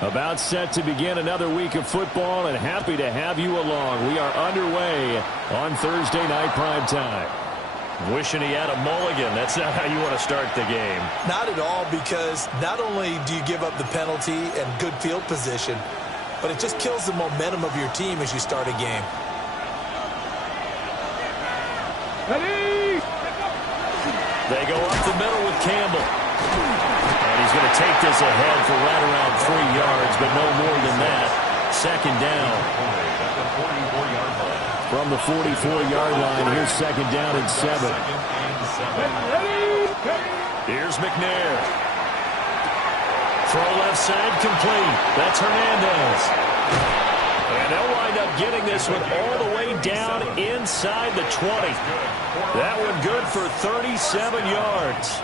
About set to begin another week of football, and happy to have you along. We are underway on Thursday night prime time. Wishing he had a mulligan. That's not how you want to start the game. Not at all, because not only do you give up the penalty and good field position, but it just kills the momentum of your team as you start a game. Ready? They go up the middle with Campbell. And he's going to take this ahead for right around 3 yards, but no more than that. Second down. From the 44-yard line, here's second down and 7. Here's McNair. Throw left side complete. That's Hernandez. And they'll wind up getting this one all the way down inside the 20. That one good for 37 yards.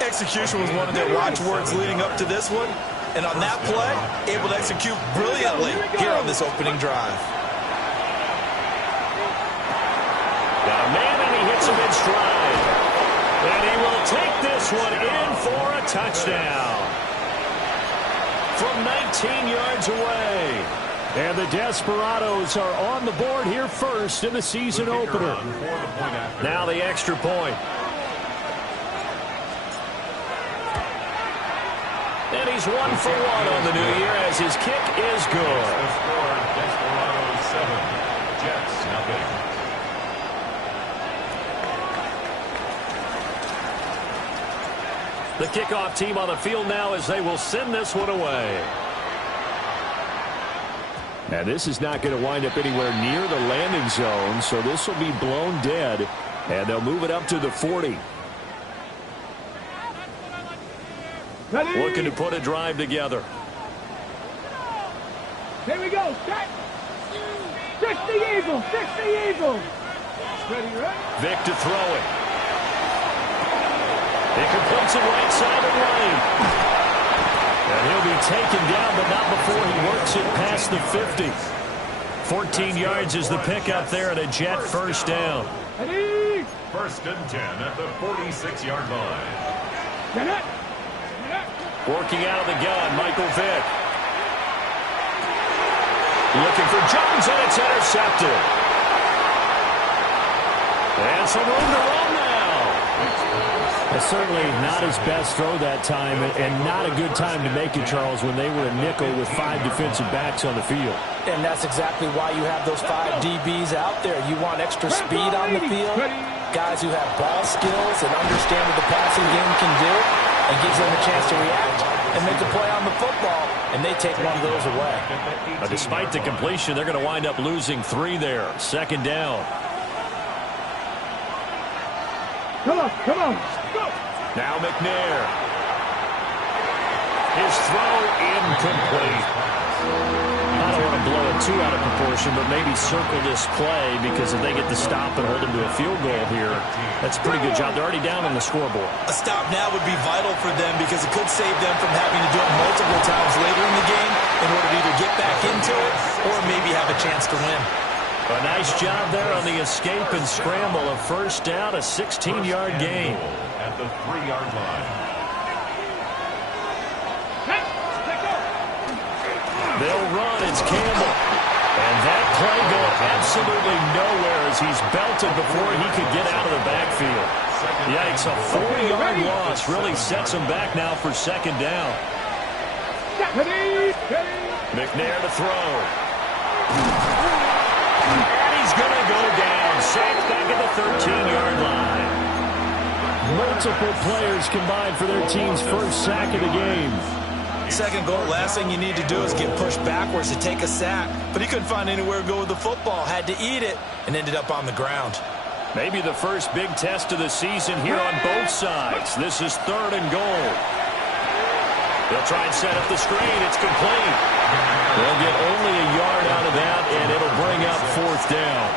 Execution was one of their watchwords leading up to this one. And on that play, able to execute brilliantly here on this opening drive. Got a man, and he hits him in stride. And he will take this one in for a touchdown. From 19 yards away. And the Desperados are on the board here first in the season opener. Now the extra point. And he's 1 for 1 on the new year as his kick is good. Desperados 7, Jets nothing. The kickoff team on the field now as they will send this one away. And this is not going to wind up anywhere near the landing zone, so this will be blown dead, and they'll move it up to the 40. Ready? Looking to put a drive together. Here we go. Set. 60 Eagles. 60 Eagles. Ready, ready. Vic to throw it. He completes it right side of lane. And he'll be taken down, but not before he works it past the 50. 14 yards is the pickup there and a Jet first down. Ready. 1st and 10 at the 46-yard line. Get it. Working out of the gun, Michael Vick. Looking for Jones, and it's intercepted. And some room to run now. Certainly not his best throw that time, and not a good time to make it, Charles, when they were a nickel with 5 defensive backs on the field. And that's exactly why you have those 5 DBs out there. You want extra speed on the field, guys who have ball skills and understand what the passing game can do, and gives them a chance to react and make a play on the football, and they take one of those away. Despite the completion, they're going to wind up losing 3 there. Second down. Come on, come on. Now McNair. His throw incomplete. I don't want to blow it too out of proportion, but maybe circle this play, because if they get the stop and hold them to a field goal here, that's a pretty good job. They're already down on the scoreboard. A stop now would be vital for them, because it could save them from having to do it multiple times later in the game in order to either get back into it or maybe have a chance to win. A nice job there on the escape and scramble. A first down, a 16-yard gain. At the 3-yard line. They'll run. It's Campbell. And that play going absolutely nowhere as he's belted before he could get out of the backfield. Yikes, a 4-yard loss really sets him back now for second down. McNair to throw. And he's going to go down. Sacked back at the 13-yard line. Multiple players combined for their team's first sack of the game. Second goal, last thing you need to do is get pushed backwards to take a sack. But he couldn't find anywhere to go with the football. Had to eat it and ended up on the ground. Maybe the first big test of the season here on both sides. This is 3rd and goal. They'll try and set up the screen. It's complete. They'll get only a yard out of that, and it'll bring up 4th down.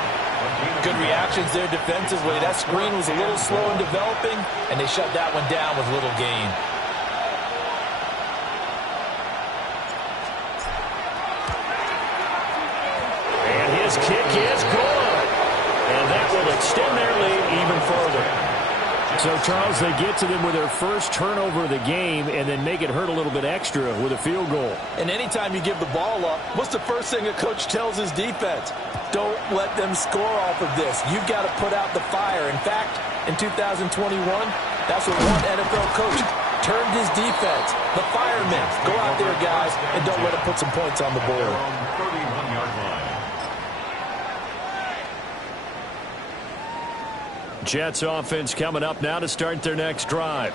Good reactions there defensively. That screen was a little slow in developing, and they shut that one down with little gain. And his kick is good. And that will extend their lead even further. So, Charles, they get to them with their first turnover of the game and then make it hurt a little bit extra with a field goal. And anytime you give the ball up, what's the first thing a coach tells his defense? Don't let them score off of this. You've got to put out the fire. In fact, in 2021, that's what one NFL coach termed his defense, the firemen. Go out there, guys, and don't let them put some points on the board. 31-yard line. Jets offense coming up now to start their next drive.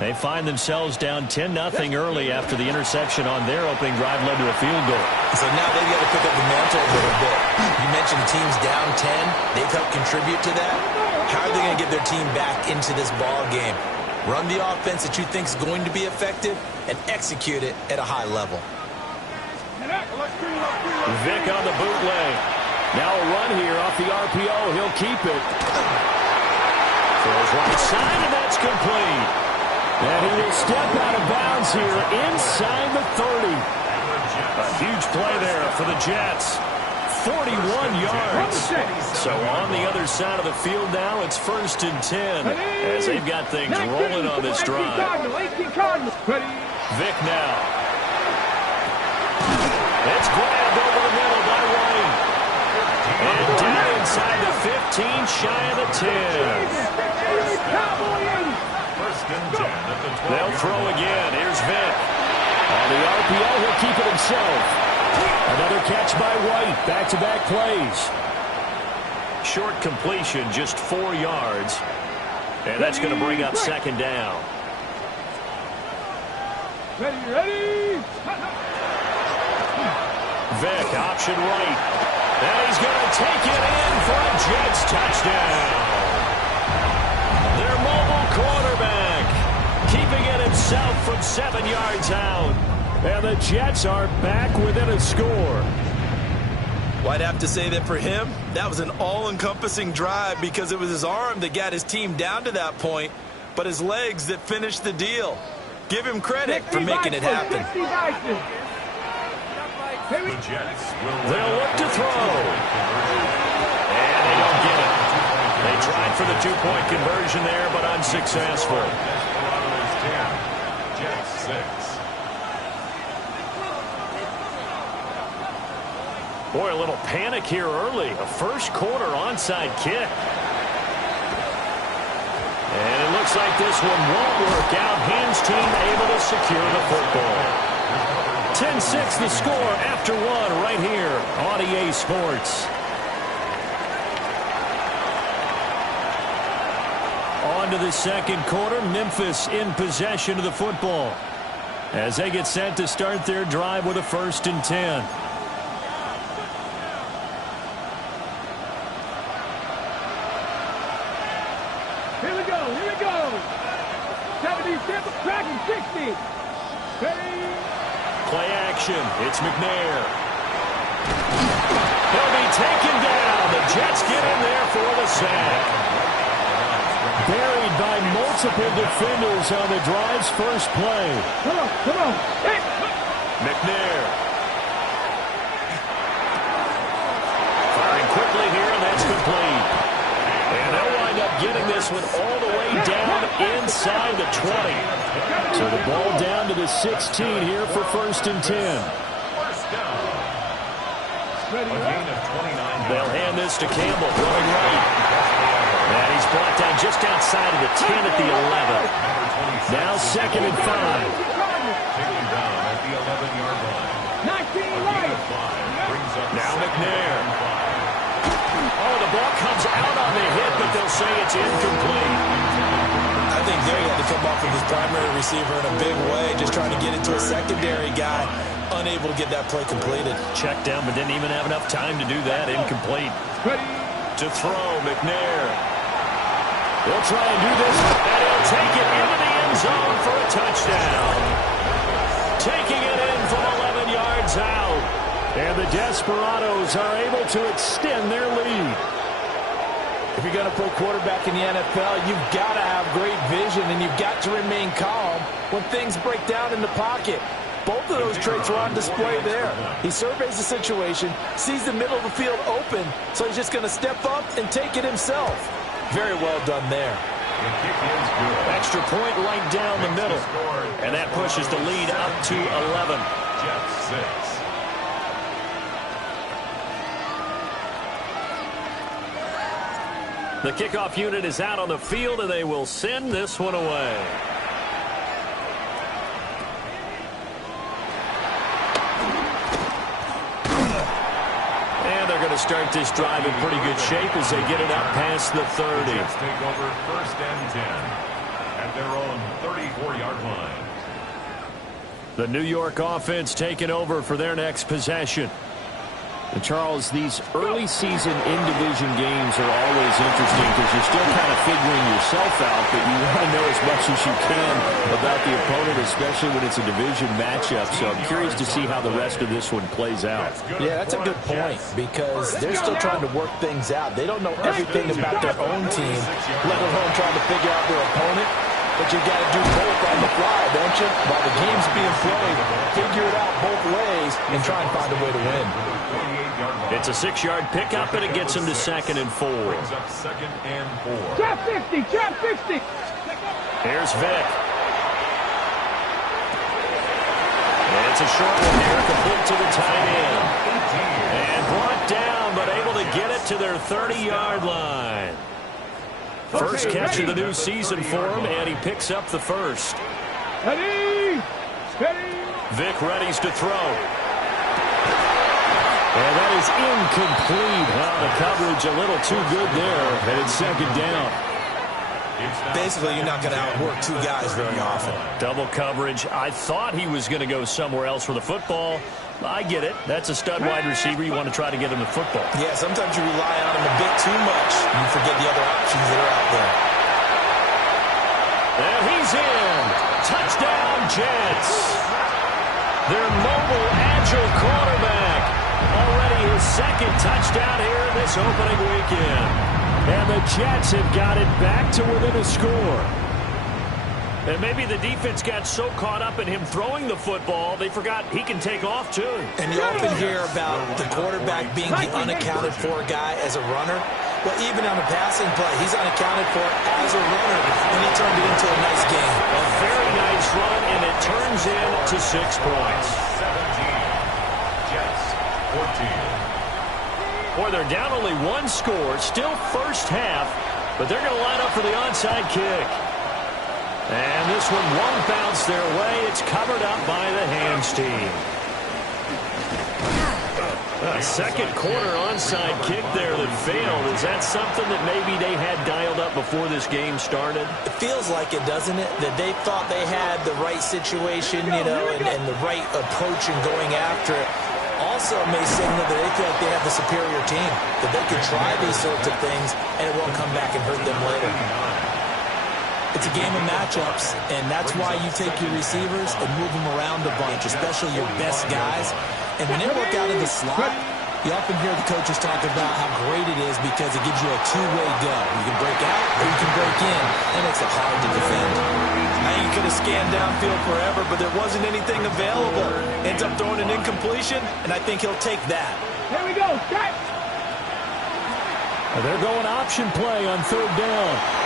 They find themselves down 10-0 early after the interception on their opening drive led to a field goal. So now they've got to pick up the mantle a little bit. You mentioned the team's down 10. They've helped contribute to that. How are they going to get their team back into this ball game? Run the offense that you think is going to be effective and execute it at a high level. Vick on the bootleg. Now a run here off the RPO. He'll keep it. Throws right side, and that's complete. And he will step out of bounds here inside the 30. A huge play there for the Jets. 41 yards. So on the other side of the field now, it's 1st and 10 as they've got things rolling on this drive. Vick now. It's grabbed over the middle by White. And down inside the 15, shy of the 10. They'll throw again. Here's Vick. On the RPO, he'll keep it himself. Another catch by White. Back-to-back plays. Short completion, just 4 yards. And that's going to bring up 2nd down. Ready. Vick, option right. And he's going to take it in for a Jets touchdown. Their mobile quarterback keeping it himself from 7 yards out. And the Jets are back within a score. Well, I'd have to say that for him, that was an all-encompassing drive because it was his arm that got his team down to that point, but his legs that finished the deal. Give him credit for making it happen. They'll look to throw. And they don't get it. They tried for the 2-point conversion there, but unsuccessful. Jets 6. Boy, a little panic here early. A first-quarter onside kick. And it looks like this one won't work out. Hams team able to secure the football. 10-6 the score after 1 right here on EA Sports. On to the second quarter. Memphis in possession of the football as they get set to start their drive with a 1st and 10. Here we go. 70, tracking 60. Ready. Play action. It's McNair. He'll be taken down. The Jets get in there for the sack. Buried by multiple defenders on the drive's first play. Come on. Hey. McNair. Firing quickly here, and that's complete. And they'll wind up getting this one all the way down inside the 20. So the ball down to the 16 here for 1st and 10. They'll hand this to Campbell, running right. And he's brought down just outside of the 10 at the 11. Now 2nd and 5. Taken down at the 11-yard line. 19 right. Now McNair. Oh, the ball comes out on the hit, but they'll say it's incomplete. I think there he had to come off with his primary receiver in a big way, just trying to get it to a secondary guy, unable to get that play completed. Checked down, but didn't even have enough time to do that. Incomplete. To throw, McNair. He'll try and do this, and he'll take it into the end zone for a touchdown. Taking it in from 11 yards out. And the Desperados are able to extend their lead. If you're going to put quarterback in the NFL, you've got to have great vision, and you've got to remain calm when things break down in the pocket. Both of those traits are on display there. He surveys the situation, sees the middle of the field open, so he's just going to step up and take it himself. Very well done there. The kick is good. Extra point right down the middle. And that pushes the lead up to 11. Jets 6. The kickoff unit is out on the field, and they will send this one away. And they're going to start this drive in pretty good shape as they get it up past the 30. Jets take over 1st and 10 at their own 34-yard line. The New York offense taking over for their next possession. And Charles, these early season in-division games are always interesting because you're still kind of figuring yourself out, but you want to know as much as you can about the opponent, especially when it's a division matchup. So I'm curious to see how the rest of this one plays out. Yeah, that's a good point because they're still trying to work things out. They don't know everything about their own team, let alone trying to figure out their opponent. But you got to do both on the fly, don't you? While the game's being played, figure it out both ways and try and find a way to win. It's a 6-yard pickup, and it gets them to 2nd and 4. Brings up 2nd and 4. Trap 50, trap 50. Here's Vick. And it's a short one here, complete to the tight end. And brought down, but able to get it to their 30-yard line. First catch of the new season for him, and he picks up the first. Ready, ready. Vick readies to throw. And that is incomplete. Well, the coverage a little too good there, and it's 2nd down. Basically, you're not going to outwork two guys very often. Double coverage. I thought he was going to go somewhere else for the football. I get it. That's a stud wide receiver. You want to try to get him the football. Yeah, sometimes you rely on him a bit too much. You forget the other options that are out there. And he's in. Touchdown, Jets. Their mobile, agile quarterback. Already his 2nd touchdown here this opening weekend. And the Jets have got it back to within a score. And maybe the defense got so caught up in him throwing the football, they forgot he can take off, too. And you often hear about the quarterback being the unaccounted-for guy as a runner. Well, even on a passing play, he's unaccounted for as a runner, and he turned it into a nice game. A very nice run, and it turns into 6 points. 17. Jets 14. Boy, they're down only 1 score, still first half, but they're going to line up for the onside kick. And this one won't bounce their way. It's covered up by the hands team. A 2nd quarter onside kick there that failed. Is that something that maybe they had dialed up before this game started? It feels like it, doesn't it? That they thought they had the right situation, you know, and the right approach in going after it. Also may signal that they feel like they have the superior team, that they can try these sorts of things and it won't come back and hurt them later. It's a game of matchups, and that's why you take your receivers and move them around a bunch, especially your best guys. And when they work out of the slot, you often hear the coaches talk about how great it is because it gives you a two-way go. You can break out or you can break in. That makes it hard to defend. I think he could have scanned downfield forever, but there wasn't anything available. Ends up throwing an incompletion, and I think he'll take that. Here we go, start. They're going option play on 3rd down.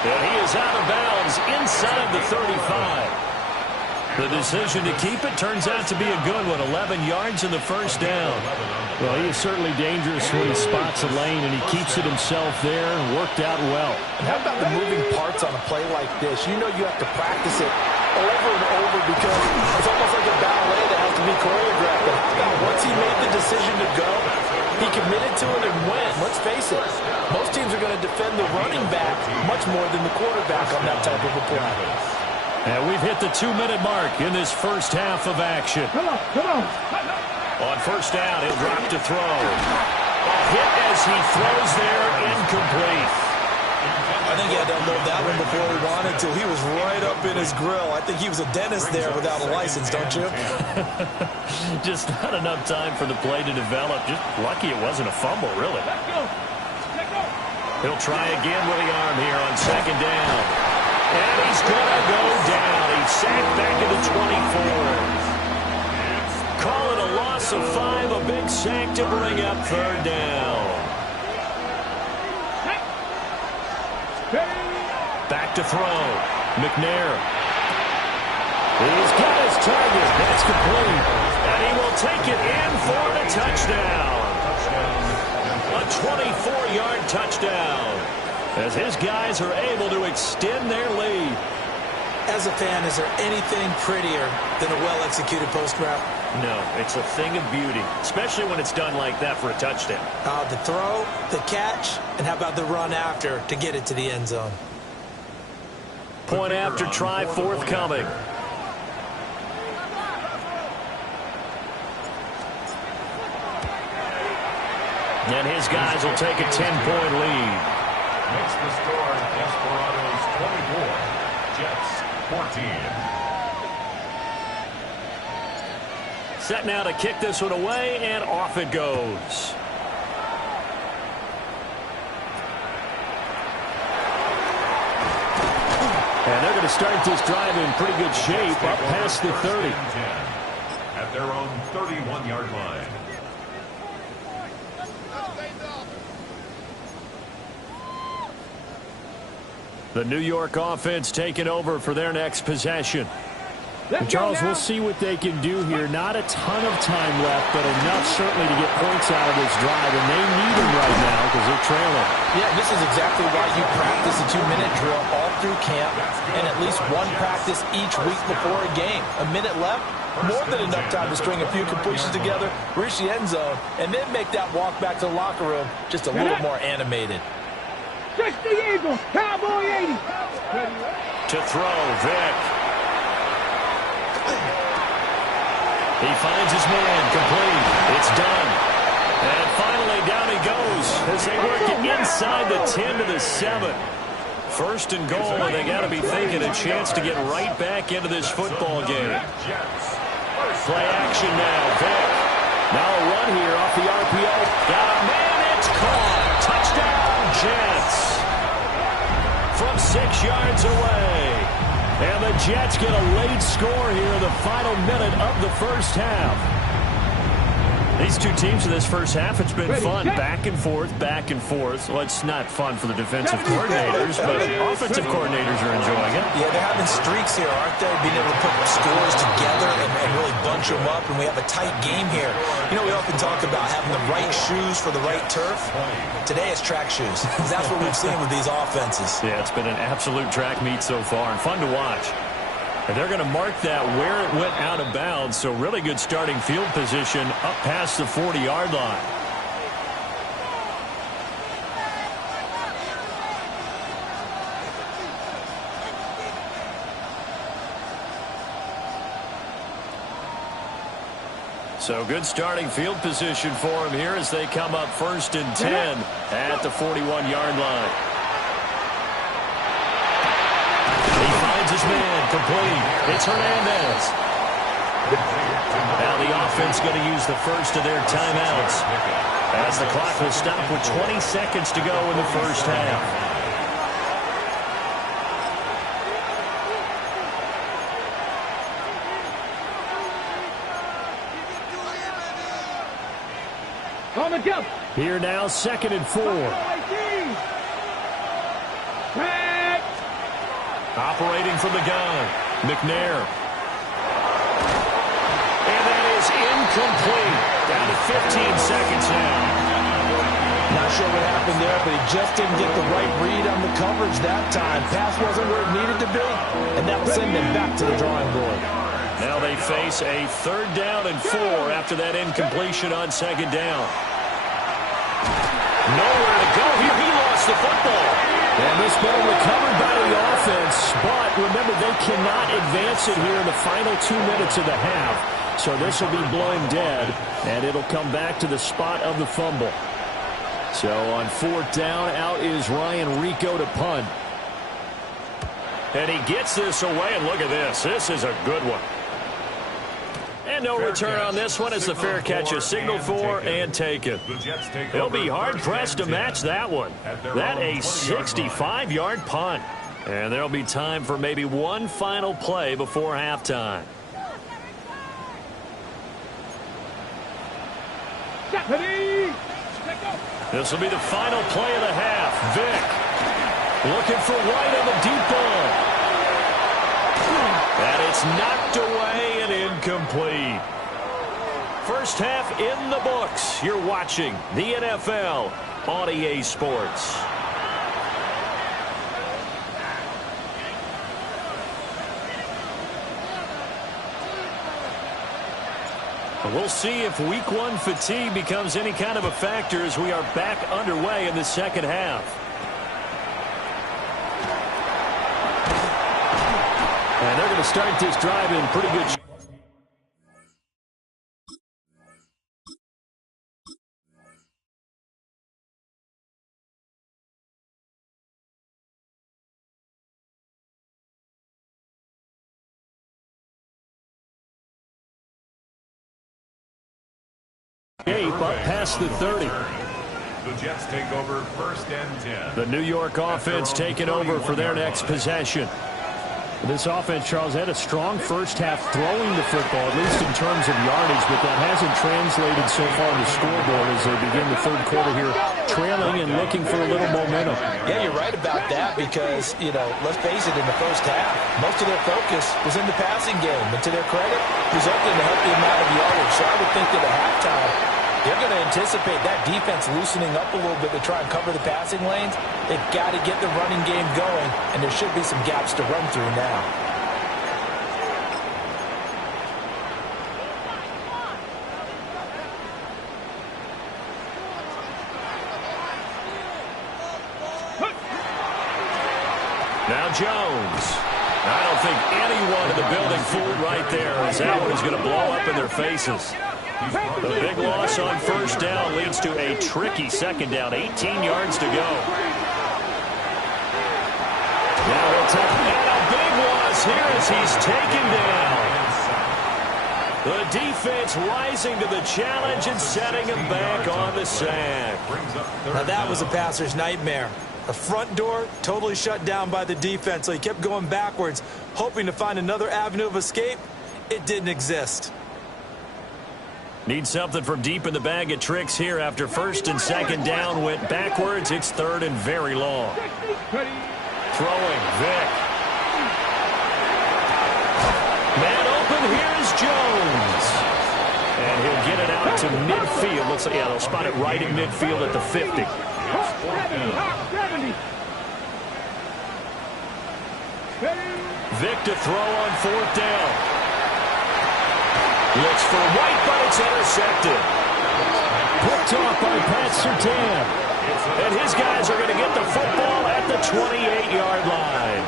And he is out of bounds inside the 35. The decision to keep it turns out to be a good one. 11 yards in the first down. Well, he is certainly dangerous when he spots a lane, and he keeps it himself there and worked out well. And how about the moving parts on a play like this? You know you have to practice it over and over because it's almost like a ballet that has to be choreographed. And how about once he made the decision to go, he committed to it and went. Let's face it, most teams are going to defend the running back much more than the quarterback on that type of a play. And we've hit the 2-minute mark in this first half of action. Come on, come on. On first down, he'll drop to throw. A hit as he throws there, incomplete. I think he had to unload that one before he wanted to. He was right up in his grill. I think he was a dentist there without a license, don't you? Just not enough time for the play to develop. Just lucky it wasn't a fumble, really. Let's go. Let's go. He'll try again with the arm here on 2nd down. And he's going to go down. He's sacked back at the 24. Call it a loss of 5, a big sack to bring up 3rd down. back to throw. McNair. He's got his target. That's complete. And he will take it in for a touchdown. A 24-yard touchdown. As his guys are able to extend their lead. As a fan, is there anything prettier than a well-executed post route? No, it's a thing of beauty, especially when it's done like that for a touchdown. The throw, the catch, and how about the run after to get it to the end zone? Point after try forthcoming. And his guys will take a 10-point lead. Makes the score Desperados 24, Jets 14. Set now to kick this one away, and off it goes. And they're going to start this drive in pretty good shape, up past the 30. At their own 31-yard line. The New York offense taking over for their next possession. Let's Charles, go now. we'll see what they can do here. Not a ton of time left, but enough certainly to get points out of this drive, and they need them right now because they're trailing. Yeah, this is exactly why you practice a 2-minute drill all through camp and at least one practice each week before a game. A minute left, more than enough time to string a few completions together, reach the end zone, and then make that walk back to the locker room just a little more animated. 60 Eagles, Cowboy 80. To throw, Vick. He finds his man, complete. It's done. And finally down he goes as they work it inside the 10 to the 7. First and goal, and they got to be thinking a chance to get right back into this football game. Play action now, Vick. Now a run here off the RPO. Got a man, it's caught. Touchdown, Jets. From 6 yards away. And the Jets get a late score here in the final minute of the first half. These two teams in this first half, it's been fun. Back and forth, back and forth. Well, it's not fun for the defensive coordinators, but offensive coordinators are enjoying it. Yeah, they're having streaks here, aren't they? Being able to put scores together and really bunch them up, and we have a tight game here. You know, we often talk about having the right shoes for the right turf. Today it's track shoes. That's what we've seen with these offenses. Yeah, it's been an absolute track meet so far, and fun to watch. And they're going to mark that where it went out of bounds, so really good starting field position up past the 40-yard line. So good starting field position for him here as they come up 1st and 10 at the 41-yard line. He finds his man, complete. It's Hernandez. Now the offense going to use the first of their timeouts as the clock will stop with 20 seconds to go in the first half. Here now, 2nd and 4. Operating from the gun, McNair. And that is incomplete. Down to 15 seconds now. Not sure what happened there, but he just didn't get the right read on the coverage that time. Pass wasn't where it needed to be, and that will send them back to the drawing board. Now they face a 3rd down and 4 after that incompletion on 2nd down. Nowhere to go here. He lost the football. And this ball recovered by the offense, but remember, they cannot advance it here in the final 2 minutes of the half. So this will be blown dead, and it'll come back to the spot of the fumble. So on 4th down, out is Ryan Rico to punt. And he gets this away, and look at this. This is a good one. And no return on this one as the fair catch is signaled for and taken. They'll be hard-pressed to match that one. That a 65-yard punt. And there'll be time for maybe one final play before halftime. This will be the final play of the half. Vick. Looking for White on the deep ball. And it's knocked away and incomplete. First half in the books. You're watching the NFL on EA Sports. We'll see if week one fatigue becomes any kind of a factor as we are back underway in the second half. And they're going to start this drive in pretty good shape. Up past the 30. The Jets take over 1st and 10. The New York offense taking over for their next possession. This offense, Charles, had a strong first half throwing the football, at least in terms of yardage, but that hasn't translated so far on the scoreboard as they begin the third quarter here, trailing and looking for a little momentum. Yeah, you're right about that because, let's face it, in the first half, most of their focus was in the passing game. And to their credit, resulted in a healthy amount of yardage. So I would think that at halftime, they're going to anticipate that defense loosening up a little bit to try and cover the passing lanes. They've got to get the running game going, and there should be some gaps to run through now. Now Jones. I don't think anyone in the building fooled right there as that one is going to blow up in their faces. The big loss on first down leads to a tricky second down. 18 yards to go. Now we'll take a big loss here as he's taken down. The defense rising to the challenge and setting him back on the sack. Now that was a passer's nightmare. The front door totally shut down by the defense, so he kept going backwards, hoping to find another avenue of escape. It didn't exist. Need something from deep in the bag of tricks here after first and second down went backwards. It's third and very long. Throwing, Vick. Man open, here's Jones. And he'll get it out to midfield. Looks like, they'll spot it right in midfield at the 50. Vick to throw on fourth down. Looks for White, but it's intercepted. Picked off by Pat Surtain. And his guys are going to get the football at the 28-yard line.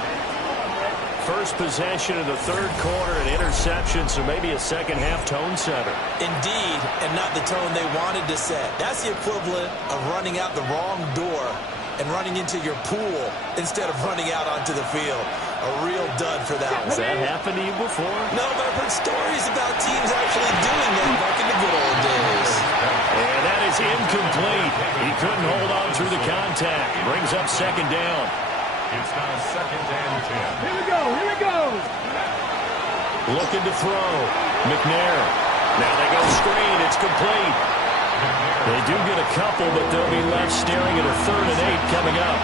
First possession of the third quarter, an interception, so maybe a second-half tone setter. Indeed, and not the tone they wanted to set. That's the equivalent of running out the wrong door and running into your pool instead of running out onto the field. A real dud for that one. Has that happened to you before? No, but I've heard stories about teams actually doing that back in the good old days. And that is incomplete. He couldn't hold on through the contact. Brings up second down. It's now 2nd and 10. Here we go, here we go. Looking to throw. McNair. Now they go screen. It's complete. They do get a couple, but they'll be left staring at a 3rd and 8 coming up.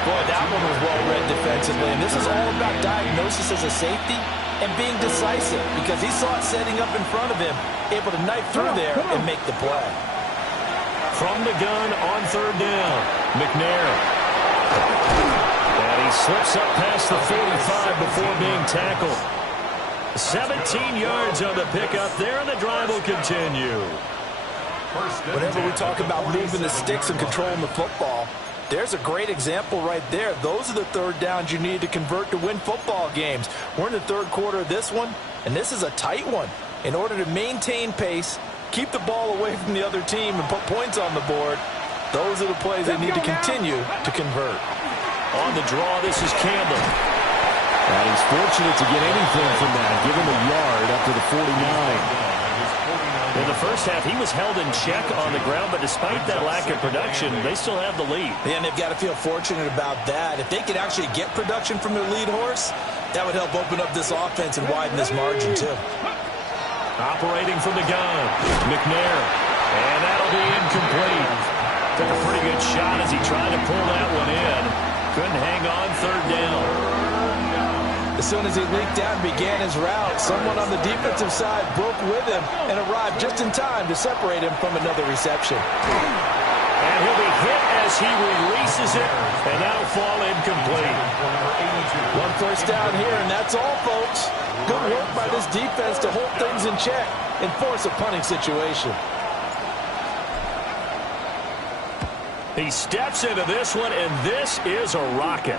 Boy, that one was well read defensively. And this is all about diagnosis as a safety and being decisive because he saw it setting up in front of him, able to knife through there and make the play. From the gun on 3rd down. McNair. And he slips up past the 45 before being tackled. 17 yards on the pickup there, and the drive will continue. Whenever we talk about moving the sticks and controlling the football, there's a great example right there. Those are the third downs you need to convert to win football games. We're in the third quarter of this one, and this is a tight one. In order to maintain pace, keep the ball away from the other team, and put points on the board, those are the plays they need to continue to convert. On the draw, this is Campbell. And he's fortunate to get anything from that, give him a yard up to the 49. In the first half, he was held in check on the ground, but despite that lack of production, they still have the lead. And they've got to feel fortunate about that. If they could actually get production from their lead horse, that would help open up this offense and widen this margin, too. Operating from the gun, McNair. And that'll be incomplete. Took a pretty good shot as he tried to pull that one in. Couldn't hang on third down. As soon as he leaked out and began his route, someone on the defensive side broke with him and arrived just in time to separate him from another reception. And he'll be hit as he releases it, and that'll fall incomplete. One first down here, and that's all, folks. Good work by this defense to hold things in check and force a punting situation. He steps into this one, and this is a rocket.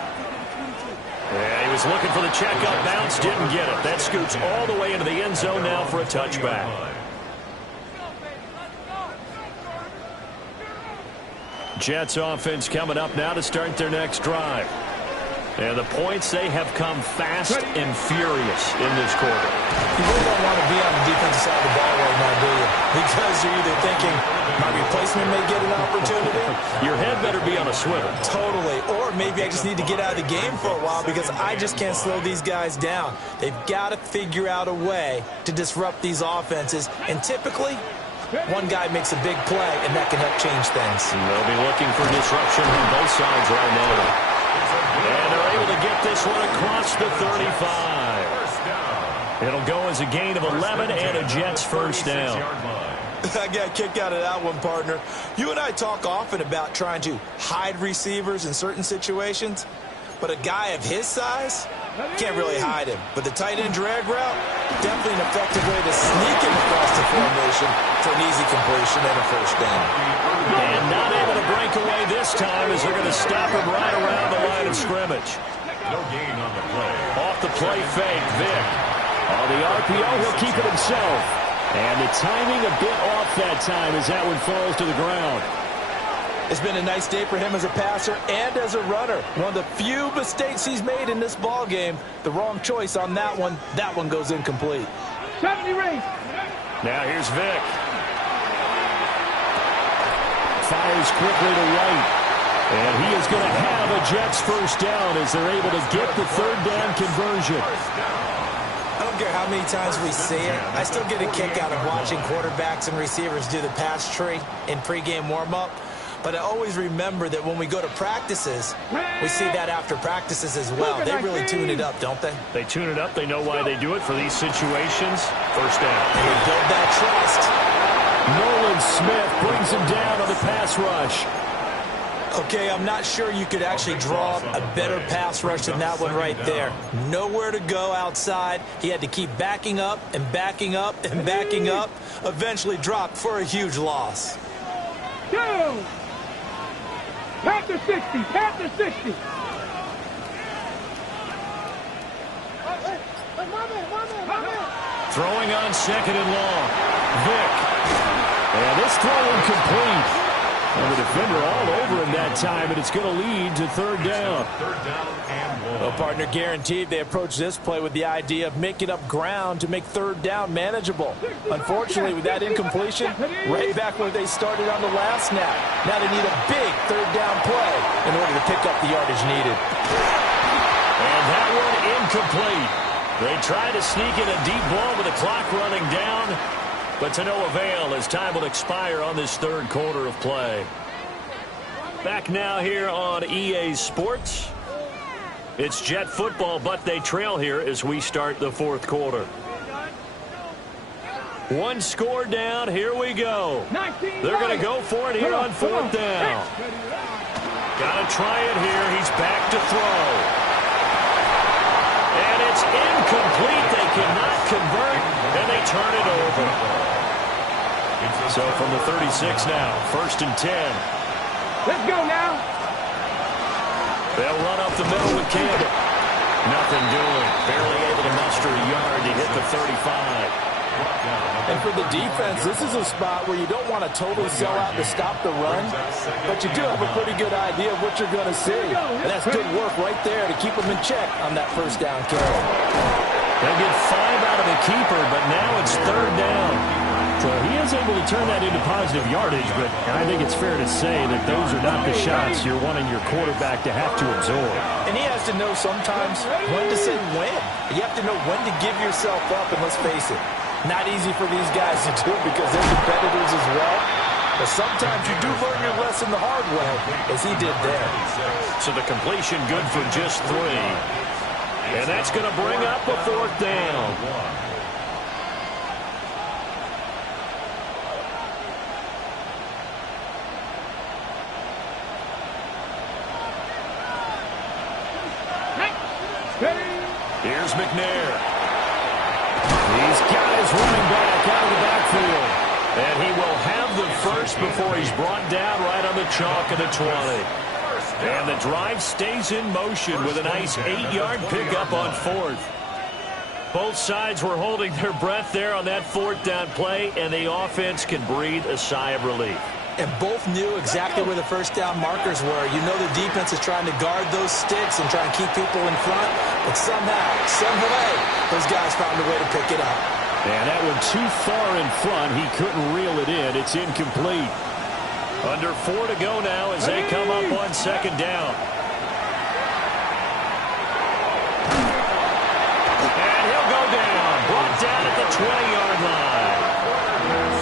Yeah, he was looking for the checkup bounce, didn't get it. That scoots all the way into the end zone now for a touchback. Jets offense coming up now to start their next drive. And the points, they have come fast and furious in this quarter. You really don't want to be on the defensive side of the ball right now, do you? Because you're either thinking, my replacement may get an opportunity. Your head better be on a swivel. Totally. Or maybe I just need to get out of the game for a while because I just can't slow these guys down. They've got to figure out a way to disrupt these offenses. And typically, one guy makes a big play, and that can help change things. And they'll be looking for disruption on both sides right now. And they're able to get this one across the 35. It'll go as a gain of 11 and a Jets first down. I got a kick out of that one, partner. You and I talk often about trying to hide receivers in certain situations, but a guy of his size can't really hide him. But the tight end drag route, definitely an effective way to sneak him across the formation for an easy completion and a first down. And not able to break away this time as they're going to stop him right around the line of scrimmage. No gain on the play. Off the play fake, Vick. On the RPO, he'll keep it himself. And the timing a bit off that time as that one falls to the ground. It's been a nice day for him as a passer and as a runner. One of the few mistakes he's made in this ball game. The wrong choice on that one. That one goes incomplete. 70 race. Now here's Vick. Fires quickly to right. And he is going to have a Jets first down as they're able to get the third down conversion. I don't care how many times we see it. I still get a kick out of watching quarterbacks and receivers do the pass tree in pregame warm-up. But I always remember that when we go to practices, we see that after practices as well. They really tune it up, don't they? They tune it up. They know why they do it for these situations. First down. And they build that trust. Nolan Smith brings him down on the pass rush. Okay, I'm not sure you could actually draw a better pass rush than that one right there. Nowhere to go outside. He had to keep backing up and backing up and backing up. Eventually dropped for a huge loss. Two. Panther 60. Panther 60. Throwing on second and long. Vick. And this throw incomplete. And the defender all over him that time, and it's going to lead to third down. Third down and one. Well, partner, guaranteed they approach this play with the idea of making up ground to make third down manageable. Unfortunately, with that incompletion, right back where they started on the last snap. Now they need a big third down play in order to pick up the yardage needed. And that one incomplete. They try to sneak in a deep ball with the clock running down, but to no avail as time will expire on this third quarter of play. Back now here on EA Sports. It's Jet football, but they trail here as we start the fourth quarter. One score down. Here we go. They're going to go for it here on fourth down. Got to try it here. He's back to throw. And it's incomplete. They cannot convert, and they turn it over. So from the 36 now, 1st and 10. Let's go now. They'll run up the middle with Campbell. Nothing doing. Barely able to muster a yard to hit the 35. And for the defense, this is a spot where you don't want to totally sell out to stop the run, but you do have a pretty good idea of what you're going to see. And that's good work right there to keep them in check on that first down carry. They'll get 5 out of the keeper, but now it's third down. So he is able to turn that into positive yardage, but I think it's fair to say that those are not the shots you're wanting your quarterback to have to absorb. And he has to know sometimes when to say when. You have to know when to give yourself up, and let's face it, not easy for these guys to do because they're competitors as well. But sometimes you do learn your lesson the hard way, as he did there. So the completion good for just 3. And that's going to bring up a 4th down. Here's McNair. He's got his running back out of the backfield. And he will have the first before he's brought down right on the chalk of the 20. And the drive stays in motion with a nice 8-yard pickup on 4th. Both sides were holding their breath there on that 4th down play, and the offense can breathe a sigh of relief. And both knew exactly where the first down markers were. You know the defense is trying to guard those sticks and try and keep people in front. But somehow, some way, those guys found a way to pick it up. And that one too far in front. He couldn't reel it in. It's incomplete. Under 4 to go now as they come up on 2nd down. And he'll go down. Brought down at the 20-yard line.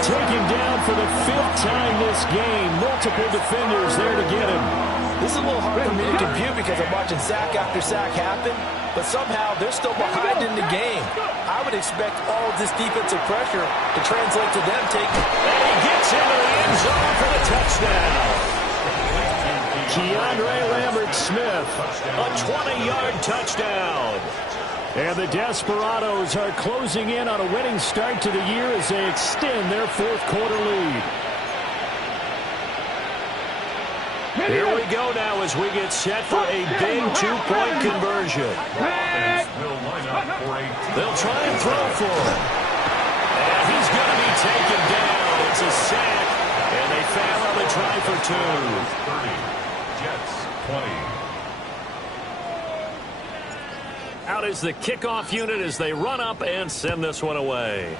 Taken down for the 5th time this game. Multiple defenders there to get him. This is a little hard for me to compute because I'm watching sack after sack happen, but somehow they're still behind in the game. I would expect all of this defensive pressure to translate to them taking. And he gets into the end zone for the touchdown. Keandre Lambert-Smith, a 20-yard touchdown. And the Desperados are closing in on a winning start to the year as they extend their 4th quarter lead. Here we go now as we get set for a big 2-point conversion. They'll try and throw for him. And he's going to be taken down. It's a sack. And they fail on the try for 2. 30. Jets 20. Out is the kickoff unit as they run up and send this one away.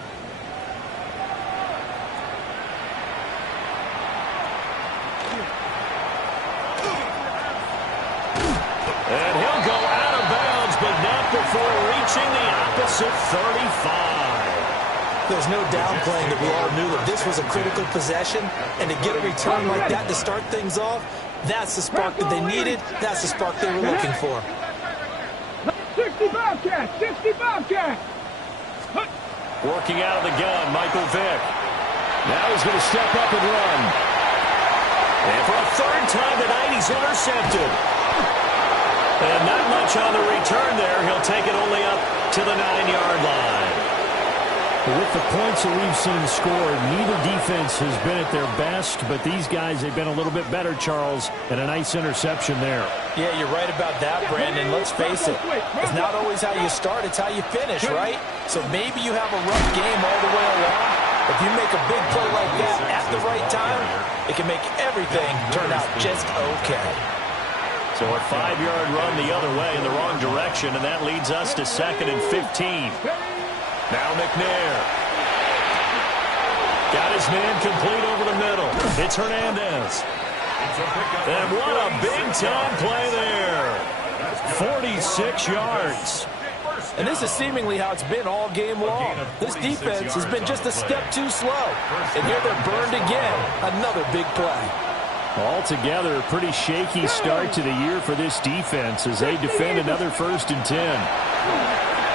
And he'll go out of bounds, but not before reaching the opposite 35. There's no downplaying that we all knew that this was a critical possession, and to get a return like that to start things off, that's the spark that they needed. That's the spark they were looking for. 60 Bobcats! 60 Bobcats! Working out of the gun, Michael Vick. Now he's going to step up and run. And for a 3rd time tonight, he's intercepted. And not much on the return there. He'll take it only up to the 9-yard line. With the points that we've seen scored, neither defense has been at their best, but these guys, they've been a little bit better, Charles, and a nice interception there. Yeah, you're right about that, Brandon. Let's face it. It's not always how you start, it's how you finish, right? So maybe you have a rough game all the way along. If you make a big play like that at the right time, it can make everything turn out just okay. So a 5-yard run the other way in the wrong direction, and that leads us to 2nd and 15. Now McNair. Got his man complete over the middle. It's Hernandez. And what a big-time play there. 46 yards. And this is seemingly how it's been all game long. This defense has been just a step too slow. And here they're burned again. Another big play. Altogether, a pretty shaky start to the year for this defense as they defend another 1st and 10.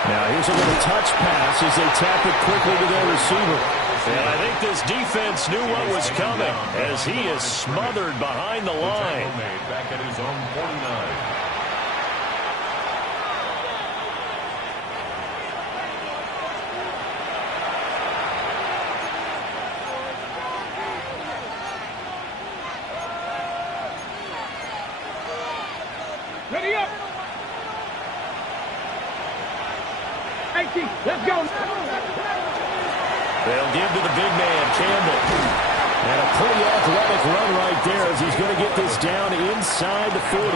Now here's a little touch pass as they tap it quickly to their receiver. And I think this defense knew what was coming as he is smothered behind the line. Back at his own 49. Ready up! 18, let's go! They'll give to the big man, Campbell. And a pretty athletic run right there as he's going to get this down inside the 40.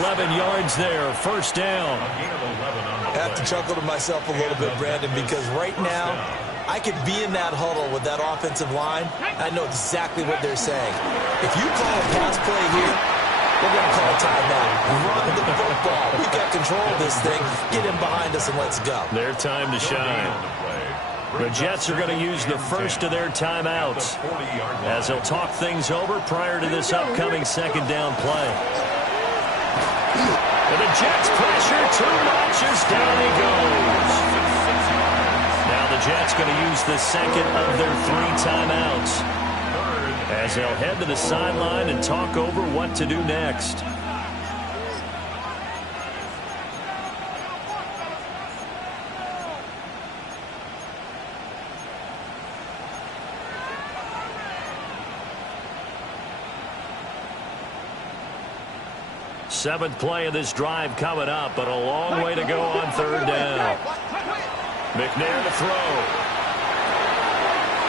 11 yards there, 1st down. I have to chuckle to myself a little bit, Brandon, because right now I could be in that huddle with that offensive line. I know exactly what they're saying. If you call a pass play here, we're going to call a timeout. Run the football. We've got control of this thing. Get him behind us and let's go. Their time to shine. The Jets are going to use the first of their timeouts as they'll talk things over prior to this upcoming second down play. And the Jets pressure too much as down he goes. Now the Jets going to use the second of their 3 timeouts as they'll head to the sideline and talk over what to do next. Seventh play of this drive coming up, but a long way to go on third down. McNair to throw.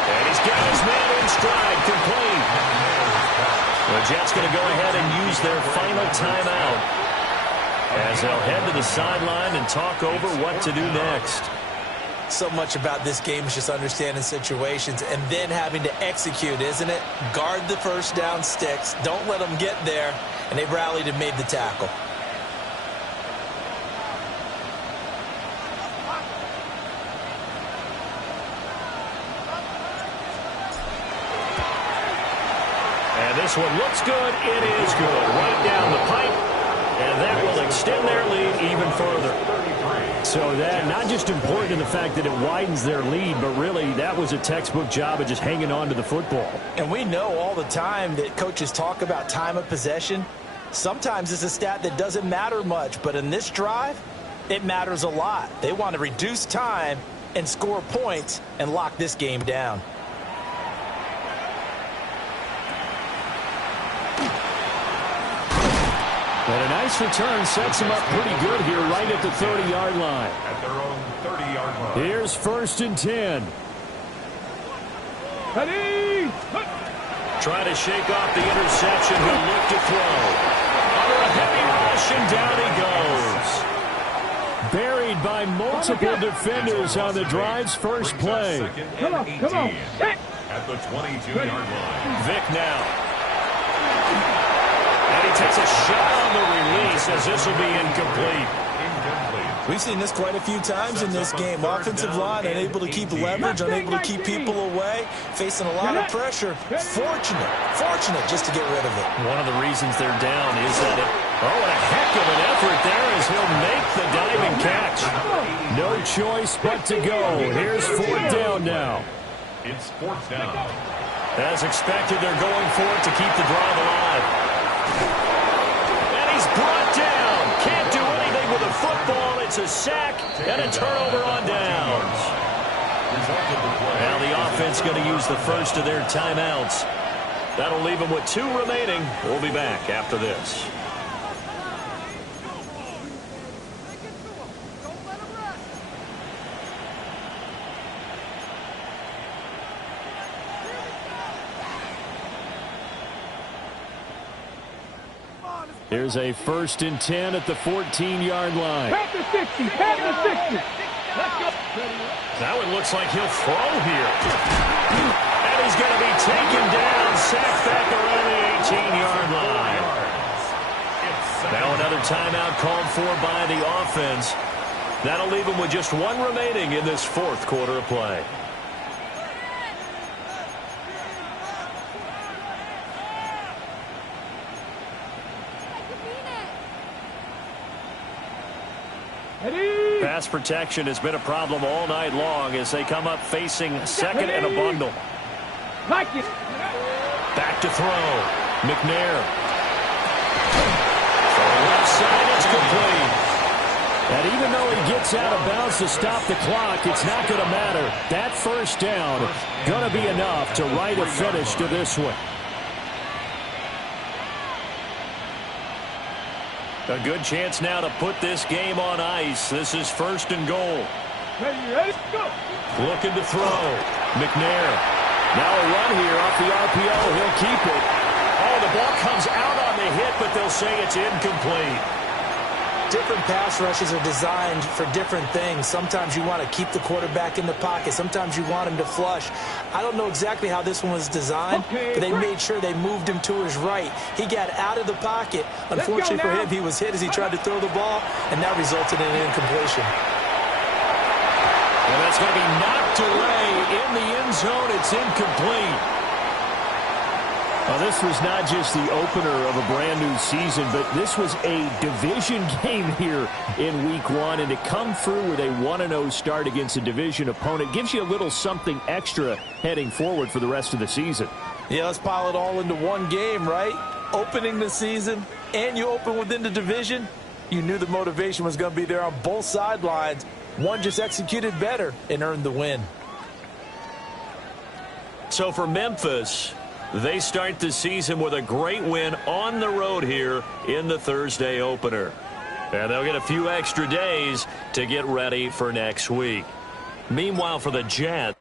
And he's got his man in stride, complete. The Jets going to go ahead and use their final timeout as they'll head to the sideline and talk over what to do next. So much about this game is just understanding situations and then having to execute, isn't it? Guard the first down sticks. Don't let them get there. And they rallied and made the tackle. And this one looks good. It is good. Right down the pipe. And that will extend their lead even further. So that not just important in the fact that it widens their lead, but really that was a textbook job of just hanging on to the football. And we know all the time that coaches talk about time of possession. Sometimes it's a stat that doesn't matter much, but in this drive, it matters a lot. They want to reduce time and score points and lock this game down. And a nice return sets them up pretty good here right at the 30-yard line. At their own 30-yard line. Here's 1st and 10. Ready? Trying to shake off the interception. He'll look to throw. Under a heavy rush, and down he goes. Buried by multiple defenders on the drive's first play. Come on. At the 22-yard line. Vick now. And he takes a shot on the release as this will be incomplete. We've seen this quite a few times in this game. Offensive line unable to keep leverage, unable to keep people away, facing a lot of pressure. Fortunate just to get rid of it. One of the reasons they're down is that what a heck of an effort there as he'll make the diving catch. No choice but to go. Here's 4th down now. It's 4th down. As expected, they're going for it to keep the drive alive. And he's brought down. Can't do anything with a football. It's a sack and a turnover on downs. Now the offense going to use the first of their timeouts. That'll leave them with 2 remaining. We'll be back after this. Here's a 1st and 10 at the 14-yard line. Pat the 60. Let's go. Now it looks like he'll throw here. And he's going to be taken down, sacked back around the 18-yard line. Now another timeout called for by the offense. That'll leave him with just 1 remaining in this 4th quarter of play. Pass protection has been a problem all night long as they come up facing second and a bundle. Like it. Back to throw. McNair. From the left side, it's complete. And even though he gets out of bounds to stop the clock, it's not going to matter. That 1st down going to be enough to write a finish to this one. A good chance now to put this game on ice. This is 1st and goal. Ready, go. Looking to throw. McNair. Now a run here off the RPO. He'll keep it. Oh, the ball comes out on the hit, but they'll say it's incomplete. Different pass rushes are designed for different things. Sometimes you want to keep the quarterback in the pocket. Sometimes you want him to flush. I don't know exactly how this one was designed, but they made sure they moved him to his right. He got out of the pocket. Unfortunately for him, he was hit as he tried to throw the ball, and that resulted in an incompletion. And That's going to be knocked away in the end zone. It's incomplete. Well, this was not just the opener of a brand new season, but this was a division game here in week 1. And to come through with a 1-0 start against a division opponent gives you a little something extra heading forward for the rest of the season. Yeah, let's pile it all into one game, right? Opening the season, and you open within the division. You knew the motivation was going to be there on both sidelines. One just executed better and earned the win. So for Memphis, they start the season with a great win on the road here in the Thursday opener. And they'll get a few extra days to get ready for next week. Meanwhile, for the Jets,